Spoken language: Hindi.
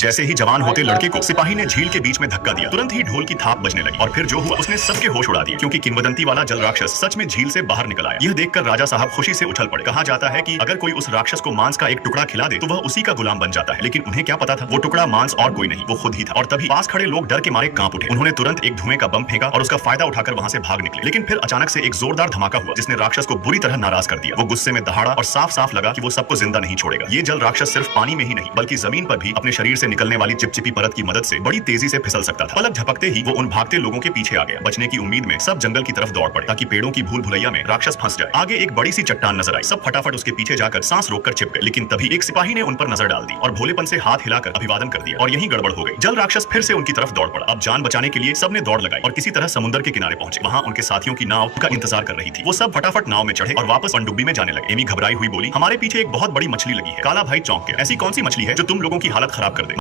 जैसे ही जवान होते लड़के को सिपाही ने झील के बीच में धक्का दिया, तुरंत ही ढोल की थाप बजने लगी और फिर जो हुआ उसने सबके होश उड़ा दिए, क्योंकि किंवदंती वाला जल राक्षस सच में झील से बाहर निकल आया। यह देखकर राजा साहब खुशी से उछल पड़े। कहा जाता है कि अगर कोई उस राक्षस को मांस का एक टुकड़ा खिला दे तो वह उसी का गुलाम बन जाता है, लेकिन उन्हें क्या पता था वो टुकड़ा मांस और कोई नहीं, वो खुद ही था। और तभी पास खड़े लोग डर के मारे कांप उठे। उन्होंने तुरंत एक धुएं का बम फेंका और उसका फायदा उठाकर वहां से भाग निकले। लेकिन फिर अचानक से एक जोरदार धमाका हुआ जिसने राक्षस को बुरी तरह नाराज कर दिया। वो गुस्से में दहाड़ा और साफ साफ लगा कि वो सबको जिंदा नहीं छोड़ेगा। ये जल राक्षस सिर्फ पानी में ही नहीं बल्कि जमीन पर भी अपने शरीर से निकलने वाली चिपचिपी परत की मदद से बड़ी तेजी से फिसल सकता था। पलक झपकते ही वो उन भागते लोगों के पीछे आ गया। बचने की उम्मीद में सब जंगल की तरफ दौड़ पड़े ताकि पेड़ों की भूल भुलैया में राक्षस फंस जाए। आगे एक बड़ी सी चट्टान नजर आई। सब फटाफट उसके पीछे जाकर सांस रोककर छिप गए। लेकिन तभी एक सिपाही ने उन पर नजर डाल दी और भोलेपन से हाथ हिलाकर अभिवादन कर दिया और यहीं गड़बड़ हो गई। जल राक्षस फिर से उनकी तरफ दौड़ पड़ा। अब जान बचाने के लिए सबने दौड़ लगाई और किसी तरह समुद्र के किनारे पहुंचे। वहां उनके साथियों की नाव का इंतजार कर रही थी। वो सब फटाफट नाव में चढ़े और वापस पनडुब्बी में जाने लगे। एमी घबराई हुई बोली, हमारे पीछे एक बहुत बड़ी मछली लगी है। काला भाई चौंक गया। ऐसी कौन सी मछली है जो तुम लोगों की हालत खराब कर दे?